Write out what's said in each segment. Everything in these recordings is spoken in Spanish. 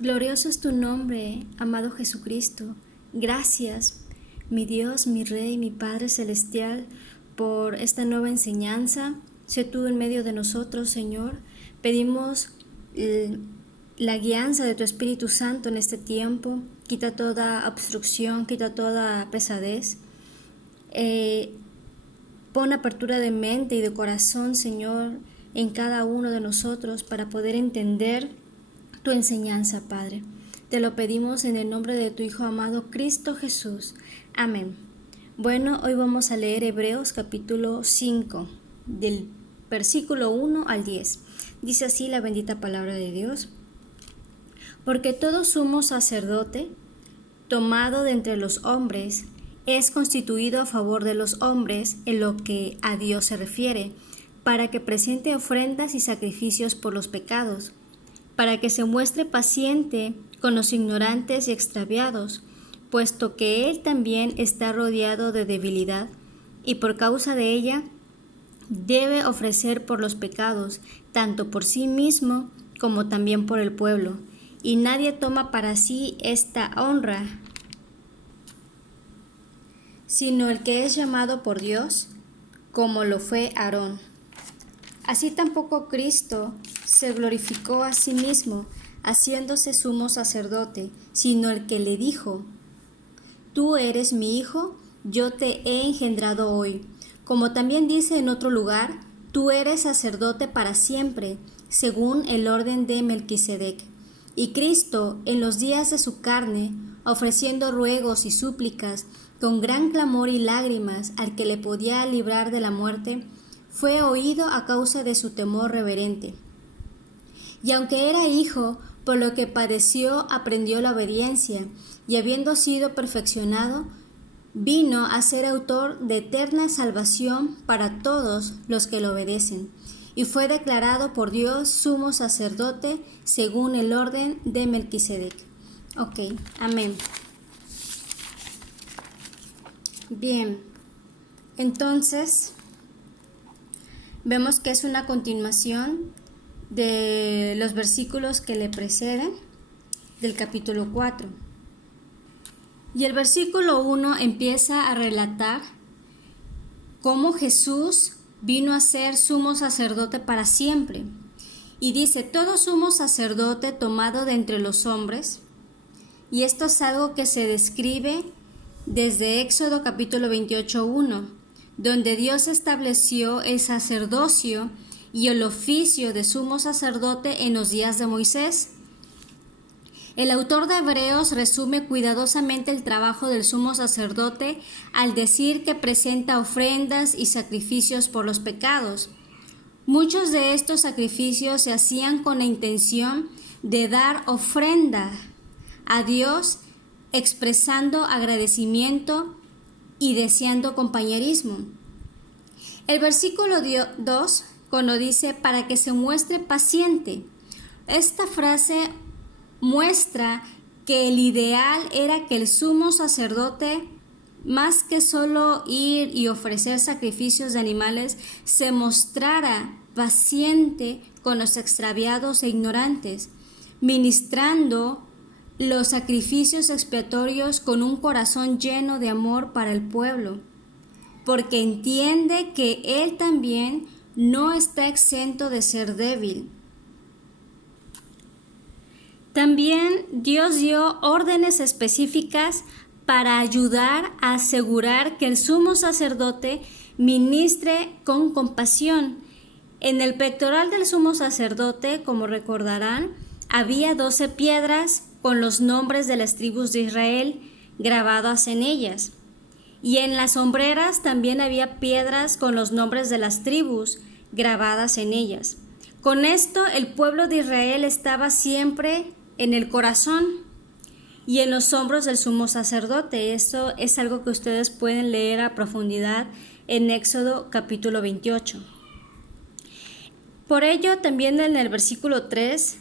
Glorioso es tu nombre, amado Jesucristo. Gracias, mi Dios, mi Rey, mi Padre Celestial, por esta nueva enseñanza. Sé tú en medio de nosotros, Señor. Pedimos la guianza de tu Espíritu Santo en este tiempo. Quita toda obstrucción, quita toda pesadez. Pon apertura de mente y de corazón, Señor, en cada uno de nosotros para poder entender tu enseñanza, Padre. Te lo pedimos en el nombre de tu Hijo amado, Cristo Jesús. Amén. Bueno, hoy vamos a leer Hebreos capítulo 5, del versículo 1 al 10. Dice así la bendita palabra de Dios. Porque todo sumo sacerdote, tomado de entre los hombres, es constituido a favor de los hombres en lo que a Dios se refiere, para que presente ofrendas y sacrificios por los pecados, para que se muestre paciente con los ignorantes y extraviados, puesto que Él también está rodeado de debilidad, y por causa de ella debe ofrecer por los pecados, tanto por sí mismo como también por el pueblo. Y nadie toma para sí esta honra, sino el que es llamado por Dios, como lo fue Aarón. Así tampoco Cristo se glorificó a sí mismo, haciéndose sumo sacerdote, sino el que le dijo: Tú eres mi hijo, yo te he engendrado hoy. Como también dice en otro lugar: Tú eres sacerdote para siempre, según el orden de Melquisedec. Y Cristo, en los días de su carne, ofreciendo ruegos y súplicas, con gran clamor y lágrimas al que le podía librar de la muerte, fue oído a causa de su temor reverente. Y aunque era hijo, por lo que padeció aprendió la obediencia, y habiendo sido perfeccionado, vino a ser autor de eterna salvación para todos los que lo obedecen, y fue declarado por Dios sumo sacerdote según el orden de Melquisedec. Ok, amén. Bien, entonces vemos que es una continuación de los versículos que le preceden del capítulo 4. Y el versículo 1 empieza a relatar cómo Jesús vino a ser sumo sacerdote para siempre. Y dice: todo sumo sacerdote tomado de entre los hombres. Y esto es algo que se describe desde Éxodo capítulo 28:1, donde Dios estableció el sacerdocio y el oficio de sumo sacerdote en los días de Moisés. El autor de Hebreos resume cuidadosamente el trabajo del sumo sacerdote al decir que presenta ofrendas y sacrificios por los pecados. Muchos de estos sacrificios se hacían con la intención de dar ofrenda a Dios, expresando agradecimiento y deseando compañerismo. El versículo 2, cuando dice para que se muestre paciente, esta frase muestra que el ideal era que el sumo sacerdote, más que solo ir y ofrecer sacrificios de animales, se mostrara paciente con los extraviados e ignorantes, ministrando los sacrificios expiatorios con un corazón lleno de amor para el pueblo, porque entiende que él también no está exento de ser débil. También Dios dio órdenes específicas para ayudar a asegurar que el sumo sacerdote ministre con compasión. En el pectoral del sumo sacerdote, como recordarán, había 12 piedras con los nombres de las tribus de Israel grabadas en ellas. Y en las hombreras también había piedras con los nombres de las tribus grabadas en ellas. Con esto el pueblo de Israel estaba siempre en el corazón y en los hombros del sumo sacerdote. Eso es algo que ustedes pueden leer a profundidad en Éxodo capítulo 28. Por ello, también en el versículo 3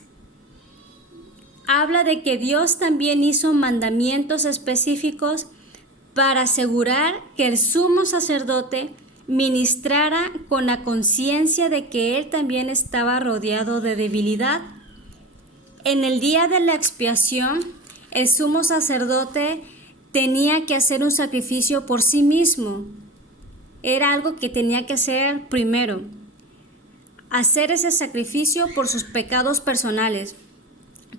habla de que Dios también hizo mandamientos específicos para asegurar que el sumo sacerdote ministrara con la conciencia de que él también estaba rodeado de debilidad. En el día de la expiación, el sumo sacerdote tenía que hacer un sacrificio por sí mismo. Era algo que tenía que hacer primero. Hacer ese sacrificio por sus pecados personales,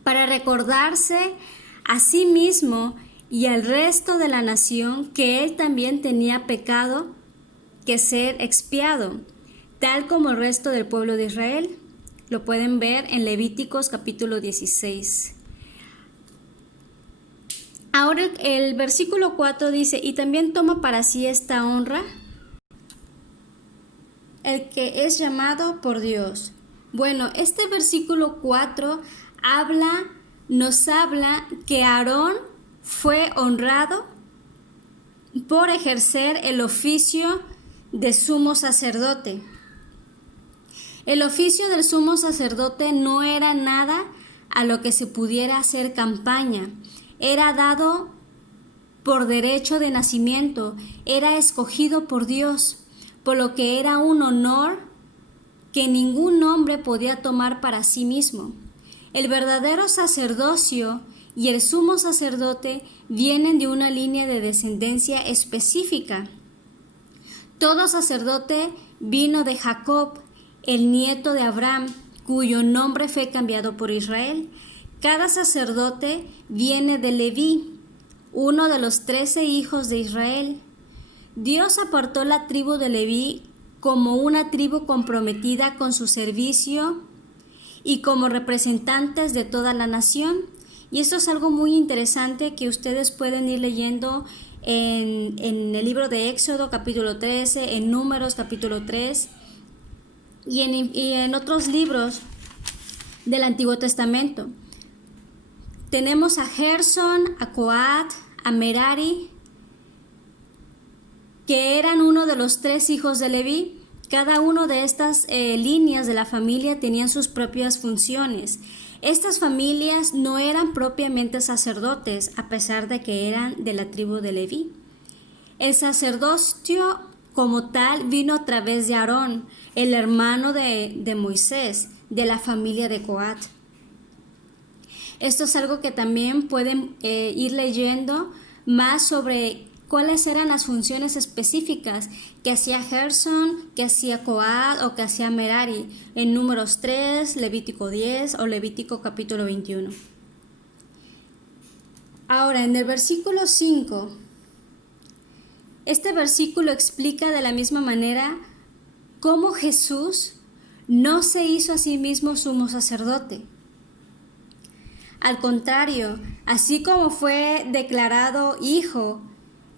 para recordarse a sí mismo y al resto de la nación que él también tenía pecado que ser expiado, tal como el resto del pueblo de Israel. Lo pueden ver en Levíticos capítulo 16. Ahora el versículo 4 dice, y también toma para sí esta honra el que es llamado por Dios. Bueno, este versículo 4 nos habla que Aarón fue honrado por ejercer el oficio de sumo sacerdote. El oficio del sumo sacerdote no era nada a lo que se pudiera hacer campaña. Era dado por derecho de nacimiento, era escogido por Dios, por lo que era un honor que ningún hombre podía tomar para sí mismo. El verdadero sacerdocio y el sumo sacerdote vienen de una línea de descendencia específica. Todo sacerdote vino de Jacob, el nieto de Abraham, cuyo nombre fue cambiado por Israel. Cada sacerdote viene de Leví, uno de los 13 hijos de Israel. Dios apartó la tribu de Leví como una tribu comprometida con su servicio y como representantes de toda la nación. Y esto es algo muy interesante que ustedes pueden ir leyendo en el libro de Éxodo capítulo 13, en Números capítulo 3 y en otros libros del Antiguo Testamento. Tenemos a Gerson, a Coat, a Merari, que eran uno de los 3 hijos de Leví. Cada uno de estas líneas de la familia tenían sus propias funciones. Estas familias no eran propiamente sacerdotes, a pesar de que eran de la tribu de Leví. El sacerdocio como tal vino a través de Aarón, el hermano de Moisés, de la familia de Coat. Esto es algo que también pueden ir leyendo más sobre cuáles eran las funciones específicas que hacía Gerson, que hacía Coat o que hacía Merari en Números 3, Levítico 10 o Levítico capítulo 21. Ahora, en el versículo 5, este versículo explica de la misma manera cómo Jesús no se hizo a sí mismo sumo sacerdote. Al contrario, así como fue declarado hijo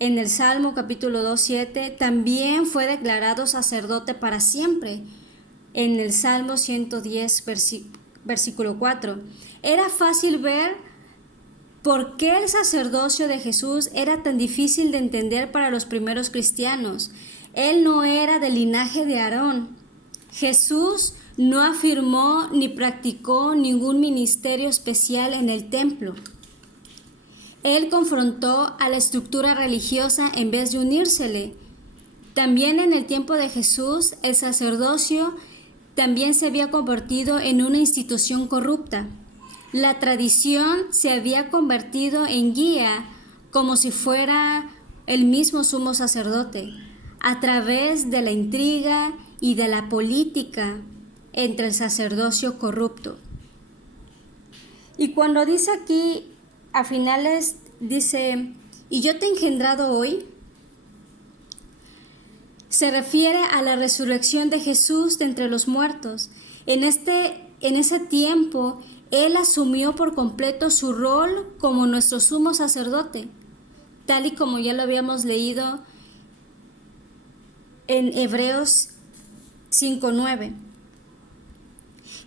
en el Salmo capítulo 2:7, también fue declarado sacerdote para siempre en el Salmo 110, versículo 4. Era fácil ver por qué el sacerdocio de Jesús era tan difícil de entender para los primeros cristianos. Él no era del linaje de Aarón. Jesús no afirmó ni practicó ningún ministerio especial en el templo. Él confrontó a la estructura religiosa en vez de unírsele. También en el tiempo de Jesús, el sacerdocio también se había convertido en una institución corrupta. La tradición se había convertido en guía como si fuera el mismo sumo sacerdote, a través de la intriga y de la política entre el sacerdocio corrupto. Y cuando dice aquí, a finales dice, y yo te he engendrado hoy, se refiere a la resurrección de Jesús de entre los muertos. En ese tiempo, Él asumió por completo su rol como nuestro sumo sacerdote, tal y como ya lo habíamos leído en Hebreos 5:9,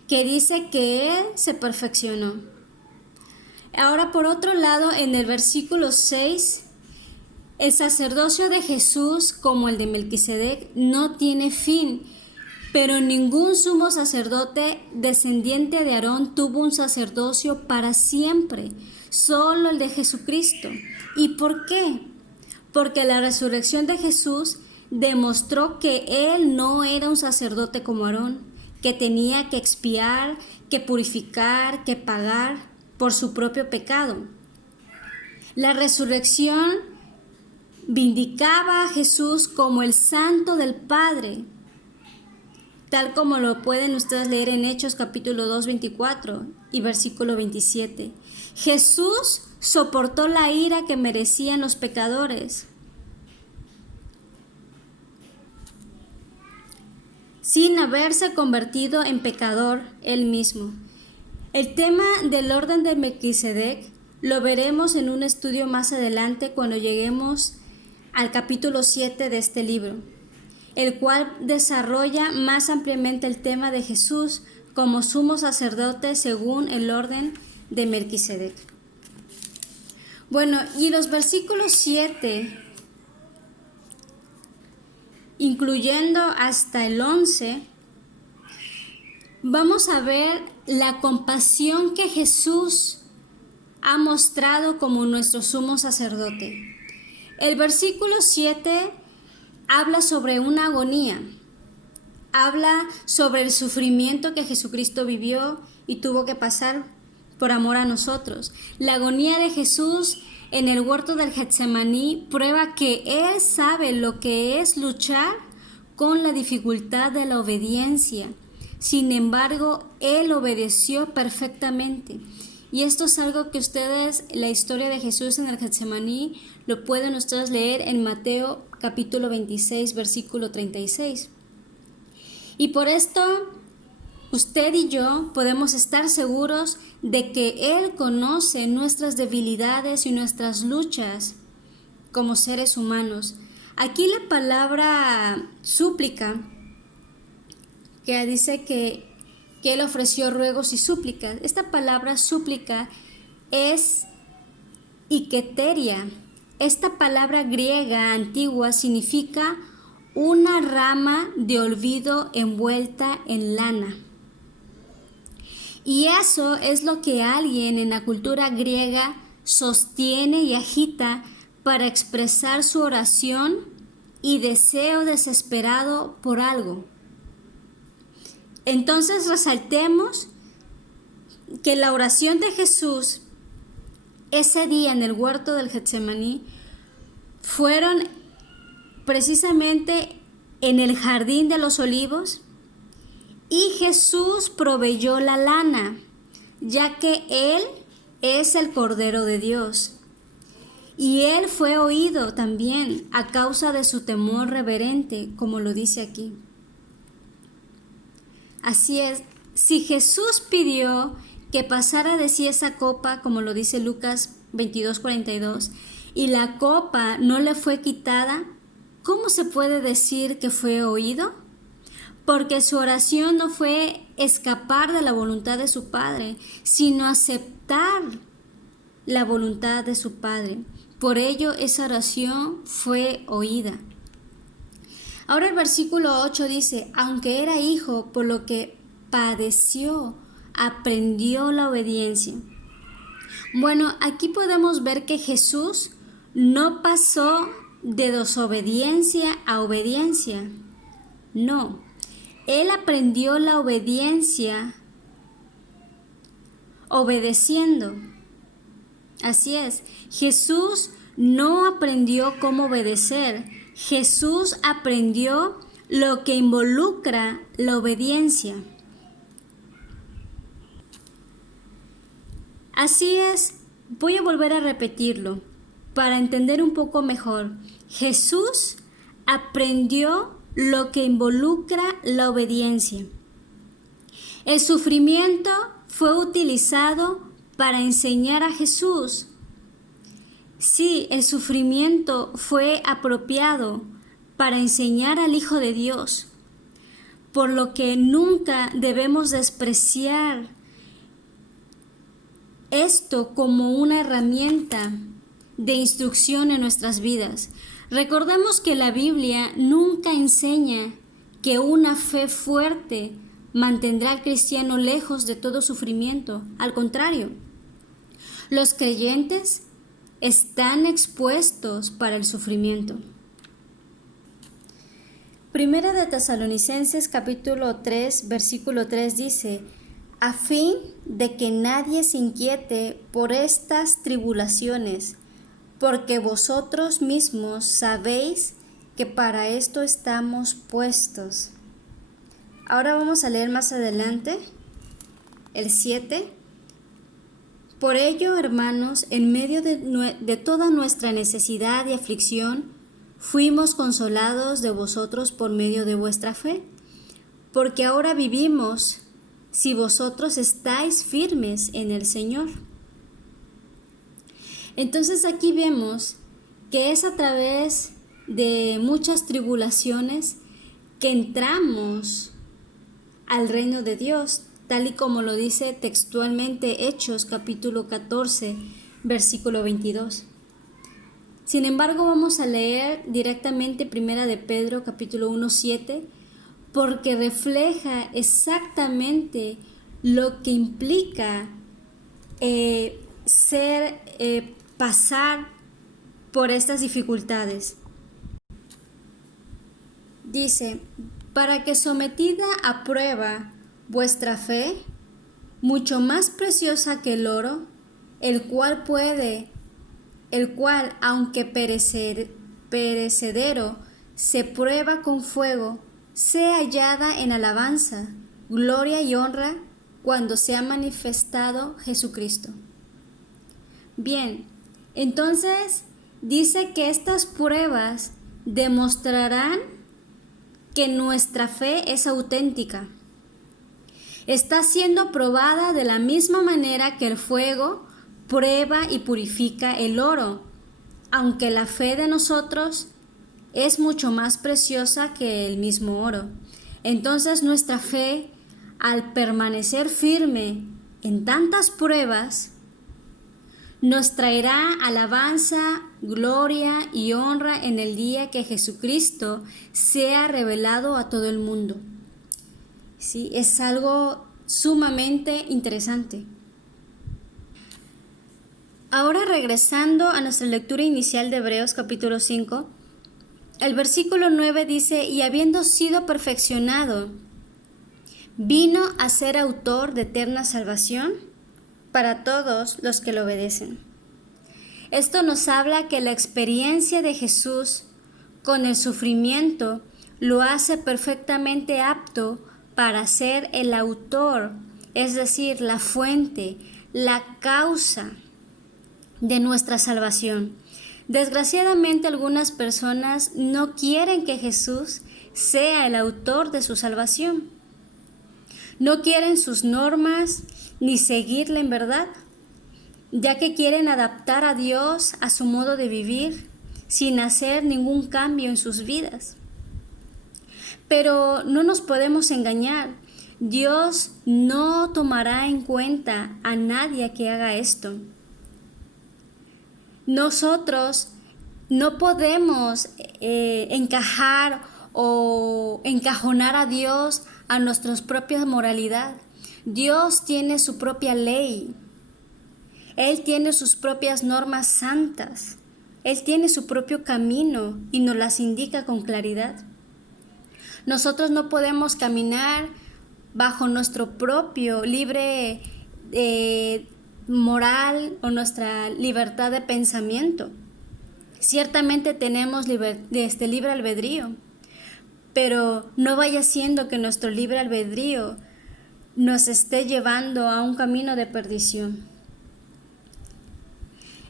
que dice que Él se perfeccionó. Ahora, por otro lado, en el versículo 6, el sacerdocio de Jesús, como el de Melquisedec, no tiene fin, pero ningún sumo sacerdote descendiente de Aarón tuvo un sacerdocio para siempre, solo el de Jesucristo. ¿Y por qué? Porque la resurrección de Jesús demostró que Él no era un sacerdote como Aarón, que tenía que expiar, que purificar, que pagar por su propio pecado. La resurrección vindicaba a Jesús como el Santo del Padre, tal como lo pueden ustedes leer en Hechos capítulo 2, 24 y versículo 27. Jesús soportó la ira que merecían los pecadores, sin haberse convertido en pecador él mismo. El tema del orden de Melquisedec lo veremos en un estudio más adelante cuando lleguemos al capítulo 7 de este libro, el cual desarrolla más ampliamente el tema de Jesús como sumo sacerdote según el orden de Melquisedec. Bueno, y los versículos 7, incluyendo hasta el 11, vamos a ver la compasión que Jesús ha mostrado como nuestro sumo sacerdote. El versículo 7 habla sobre una agonía, habla sobre el sufrimiento que Jesucristo vivió y tuvo que pasar por amor a nosotros. La agonía de Jesús en el huerto del Getsemaní prueba que Él sabe lo que es luchar con la dificultad de la obediencia. Sin embargo, Él obedeció perfectamente. Y esto es algo que ustedes, la historia de Jesús en el Getsemaní, lo pueden ustedes leer en Mateo capítulo 26, versículo 36. Y por esto, usted y yo podemos estar seguros de que Él conoce nuestras debilidades y nuestras luchas como seres humanos. Aquí la palabra súplica, que dice que Él ofreció ruegos y súplicas. Esta palabra súplica es iketeria. Esta palabra griega antigua significa una rama de olvido envuelta en lana. Y eso es lo que alguien en la cultura griega sostiene y agita para expresar su oración y deseo desesperado por algo. Entonces resaltemos que la oración de Jesús ese día en el huerto del Getsemaní fueron precisamente en el jardín de los olivos, y Jesús proveyó la lana, ya que Él es el Cordero de Dios. Y Él fue oído también a causa de su temor reverente, como lo dice aquí. Así es, si Jesús pidió que pasara de sí esa copa, como lo dice Lucas 22:42, y la copa no le fue quitada, ¿cómo se puede decir que fue oído? Porque su oración no fue escapar de la voluntad de su Padre, sino aceptar la voluntad de su Padre. Por ello esa oración fue oída. Ahora el versículo 8 dice, aunque era hijo, por lo que padeció, aprendió la obediencia. Bueno, aquí podemos ver que Jesús no pasó de desobediencia a obediencia. No, Él aprendió la obediencia obedeciendo. Así es, Jesús no aprendió cómo obedecer. Jesús aprendió lo que involucra la obediencia. Así es, voy a volver a repetirlo para entender un poco mejor. Jesús aprendió lo que involucra la obediencia. El sufrimiento fue utilizado para enseñar a Jesús. Sí, el sufrimiento fue apropiado para enseñar al Hijo de Dios, por lo que nunca debemos despreciar esto como una herramienta de instrucción en nuestras vidas. Recordemos que la Biblia nunca enseña que una fe fuerte mantendrá al cristiano lejos de todo sufrimiento. Al contrario, los creyentes están expuestos para el sufrimiento. Primera de Tesalonicenses capítulo 3, versículo 3 dice: a fin de que nadie se inquiete por estas tribulaciones, porque vosotros mismos sabéis que para esto estamos puestos. Ahora vamos a leer más adelante el 7. Por ello, hermanos, en medio de toda nuestra necesidad y aflicción, fuimos consolados de vosotros por medio de vuestra fe, porque ahora vivimos si vosotros estáis firmes en el Señor. Entonces aquí vemos que es a través de muchas tribulaciones que entramos al reino de Dios, tal y como lo dice textualmente Hechos capítulo 14, versículo 22. Sin embargo, vamos a leer directamente Primera de Pedro capítulo 1, 7, porque refleja exactamente lo que implica pasar por estas dificultades. Dice: para que sometida a prueba vuestra fe, mucho más preciosa que el oro, el cual aunque perecedero se prueba con fuego, sea hallada en alabanza, gloria y honra cuando sea manifestado Jesucristo. Bien, entonces dice que estas pruebas demostrarán que nuestra fe es auténtica. Está siendo probada de la misma manera que el fuego prueba y purifica el oro, aunque la fe de nosotros es mucho más preciosa que el mismo oro. Entonces nuestra fe, al permanecer firme en tantas pruebas, nos traerá alabanza, gloria y honra en el día que Jesucristo sea revelado a todo el mundo. Sí, es algo sumamente interesante. Ahora, regresando a nuestra lectura inicial de Hebreos capítulo 5, el versículo 9 dice: y habiendo sido perfeccionado, vino a ser autor de eterna salvación para todos los que lo obedecen. Esto nos habla que la experiencia de Jesús con el sufrimiento lo hace perfectamente apto para ser el autor, es decir, la fuente, la causa de nuestra salvación. Desgraciadamente, algunas personas no quieren que Jesús sea el autor de su salvación. No quieren sus normas ni seguirle en verdad, ya que quieren adaptar a Dios a su modo de vivir sin hacer ningún cambio en sus vidas. Pero no nos podemos engañar. Dios no tomará en cuenta a nadie que haga esto. Nosotros no podemos encajar o encajonar a Dios a nuestra propia moralidad. Dios tiene su propia ley. Él tiene sus propias normas santas. Él tiene su propio camino y nos las indica con claridad. Nosotros no podemos caminar bajo nuestro propio libre moral o nuestra libertad de pensamiento. Ciertamente tenemos libre albedrío, pero no vaya siendo que nuestro libre albedrío nos esté llevando a un camino de perdición.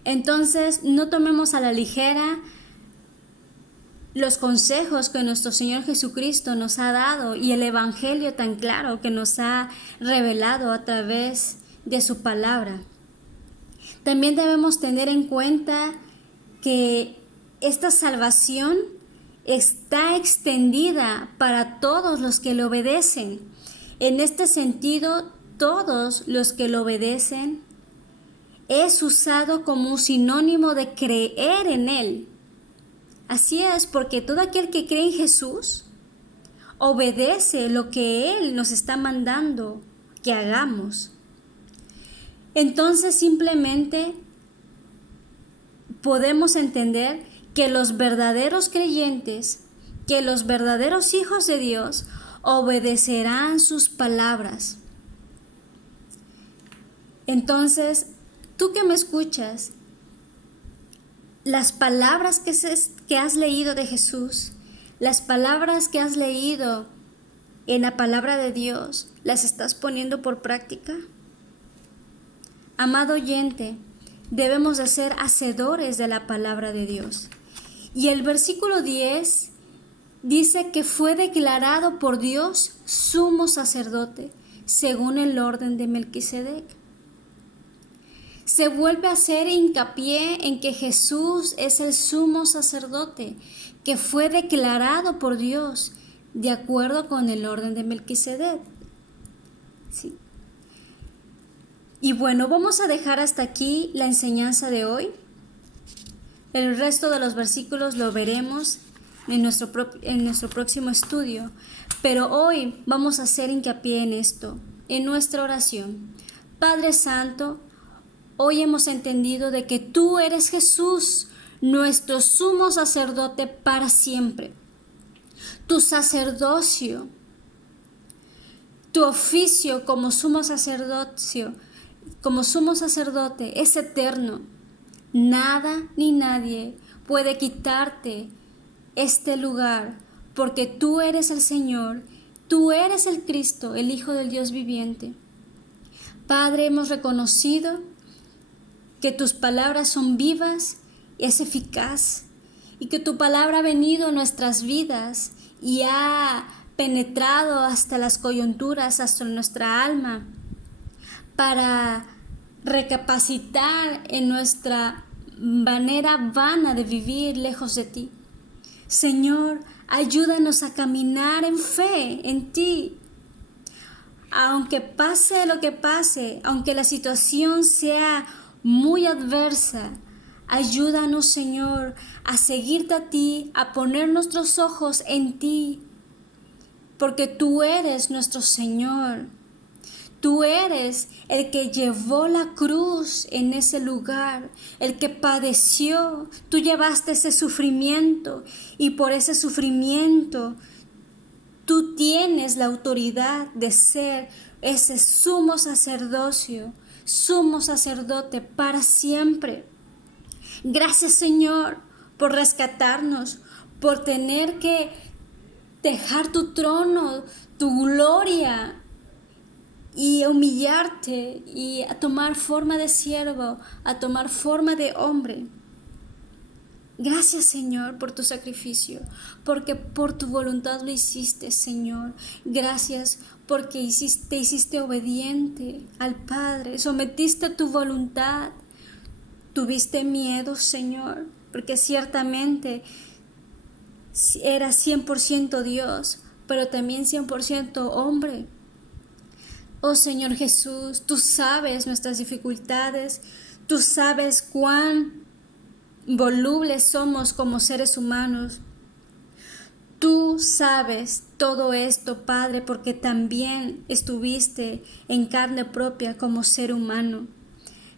Entonces, no tomemos a la ligera los consejos que nuestro Señor Jesucristo nos ha dado y el evangelio tan claro que nos ha revelado a través de su palabra. También debemos tener en cuenta que esta salvación está extendida para todos los que le obedecen. En este sentido, todos los que lo obedecen es usado como un sinónimo de creer en Él. Así es, porque todo aquel que cree en Jesús obedece lo que Él nos está mandando que hagamos. Entonces simplemente podemos entender que los verdaderos creyentes que los verdaderos hijos de Dios obedecerán sus palabras. Entonces, tú que me escuchas, las palabras que has leído de Jesús, las palabras que has leído en la palabra de Dios, ¿las estás poniendo por práctica? Amado oyente, debemos de ser hacedores de la palabra de Dios. Y el versículo 10 dice que fue declarado por Dios sumo sacerdote, según el orden de Melquisedec. Se vuelve a hacer hincapié en que Jesús es el sumo sacerdote, que fue declarado por Dios de acuerdo con el orden de Melquisedec. Sí. Y bueno, vamos a dejar hasta aquí la enseñanza de hoy. El resto de los versículos lo veremos en nuestro próximo estudio. Pero hoy vamos a hacer hincapié en esto, en nuestra oración. Padre Santo, hoy hemos entendido de que tú eres Jesús, nuestro sumo sacerdote para siempre. Tu sacerdocio, tu oficio como sumo sacerdote es eterno. Nada ni nadie puede quitarte este lugar, porque tú eres el Señor, tú eres el Cristo, el Hijo del Dios viviente. Padre, hemos reconocido que tus palabras son vivas y es eficaz, y que tu palabra ha venido a nuestras vidas y ha penetrado hasta las coyunturas, hasta nuestra alma, para recapacitar en nuestra manera vana de vivir lejos de ti. Señor, ayúdanos a caminar en fe en ti. Aunque pase lo que pase, aunque la situación sea muy adversa, ayúdanos, Señor, a seguirte a ti, a poner nuestros ojos en ti, porque tú eres nuestro Señor. Tú eres el que llevó la cruz en ese lugar, el que padeció. Tú llevaste ese sufrimiento y por ese sufrimiento tú tienes la autoridad de ser ese sumo sacerdote para siempre. Gracias, Señor, por rescatarnos, por tener que dejar tu trono, tu gloria, y humillarte y a tomar forma de siervo, a tomar forma de hombre. Gracias, Señor, por tu sacrificio, porque por tu voluntad lo hiciste, Señor. Gracias porque te hiciste obediente al Padre, sometiste tu voluntad. Tuviste miedo, Señor, porque ciertamente eras 100% Dios, pero también 100% hombre. Oh Señor Jesús, tú sabes nuestras dificultades, tú sabes cuán volubles somos como seres humanos. Tú sabes todo esto, Padre, porque también estuviste en carne propia como ser humano.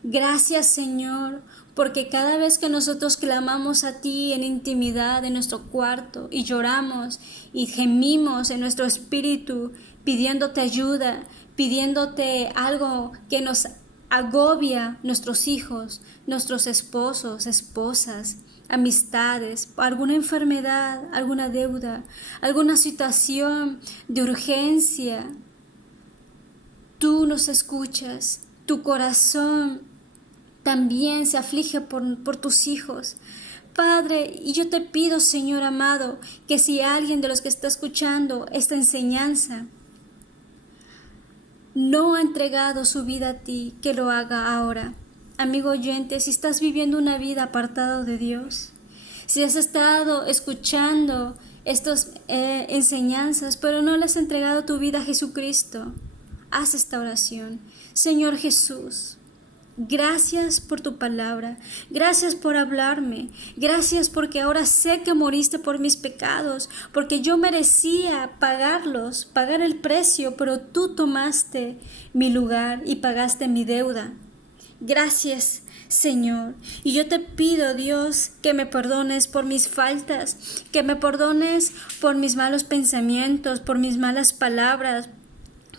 Gracias, Señor, porque cada vez que nosotros clamamos a ti en intimidad en nuestro cuarto y lloramos y gemimos en nuestro espíritu pidiéndote ayuda, pidiéndote algo que nos agobia, nuestros hijos, nuestros esposos, esposas, amistades, alguna enfermedad, alguna deuda, alguna situación de urgencia, tú nos escuchas, tu corazón también se aflige por tus hijos. Padre, y yo te pido, Señor amado, que si alguien de los que está escuchando esta enseñanza no ha entregado su vida a ti, que lo haga ahora. Amigo oyente, si estás viviendo una vida apartado de Dios, si has estado escuchando estas enseñanzas, pero no le has entregado tu vida a Jesucristo, haz esta oración. Señor Jesús, gracias por tu palabra, gracias por hablarme, gracias porque ahora sé que moriste por mis pecados, porque yo merecía pagar el precio, pero tú tomaste mi lugar y pagaste mi deuda. Gracias, Señor. Y yo te pido, Dios, que me perdones por mis faltas, que me perdones por mis malos pensamientos, por mis malas palabras,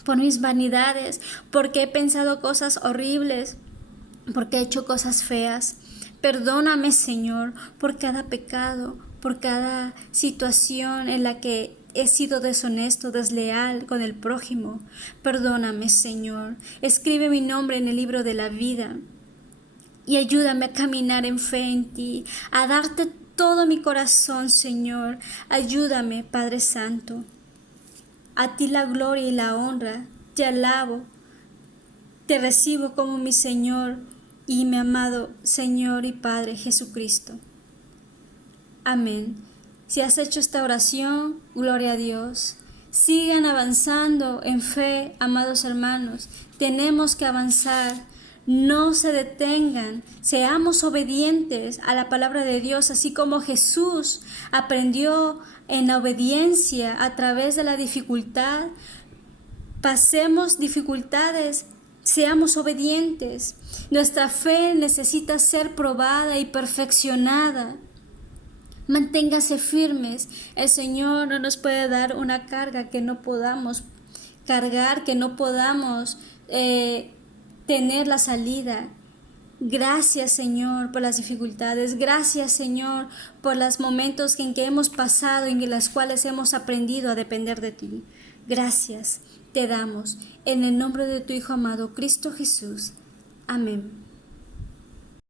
por mis vanidades, porque he pensado cosas horribles, porque he hecho cosas feas. Perdóname, Señor, por cada pecado, por cada situación en la que he sido deshonesto, desleal con el prójimo. Perdóname, Señor. Escribe mi nombre en el libro de la vida y ayúdame a caminar en fe en ti, a darte todo mi corazón, Señor. Ayúdame, Padre Santo. A ti la gloria y la honra. Te alabo, te recibo como mi Señor y mi amado Señor y Padre Jesucristo. Amén. Si has hecho esta oración, gloria a Dios. Sigan avanzando en fe, amados hermanos. Tenemos que avanzar. No se detengan. Seamos obedientes a la palabra de Dios, así como Jesús aprendió en la obediencia a través de la dificultad. Pasemos dificultades. Seamos obedientes. Nuestra fe necesita ser probada y perfeccionada. Manténgase firmes. El Señor no nos puede dar una carga que no podamos cargar, que no podamos tener la salida. Gracias, Señor, por las dificultades. Gracias, Señor, por los momentos en que hemos pasado y en los cuales hemos aprendido a depender de ti. Gracias te damos en el nombre de tu Hijo amado, Cristo Jesús. Amén.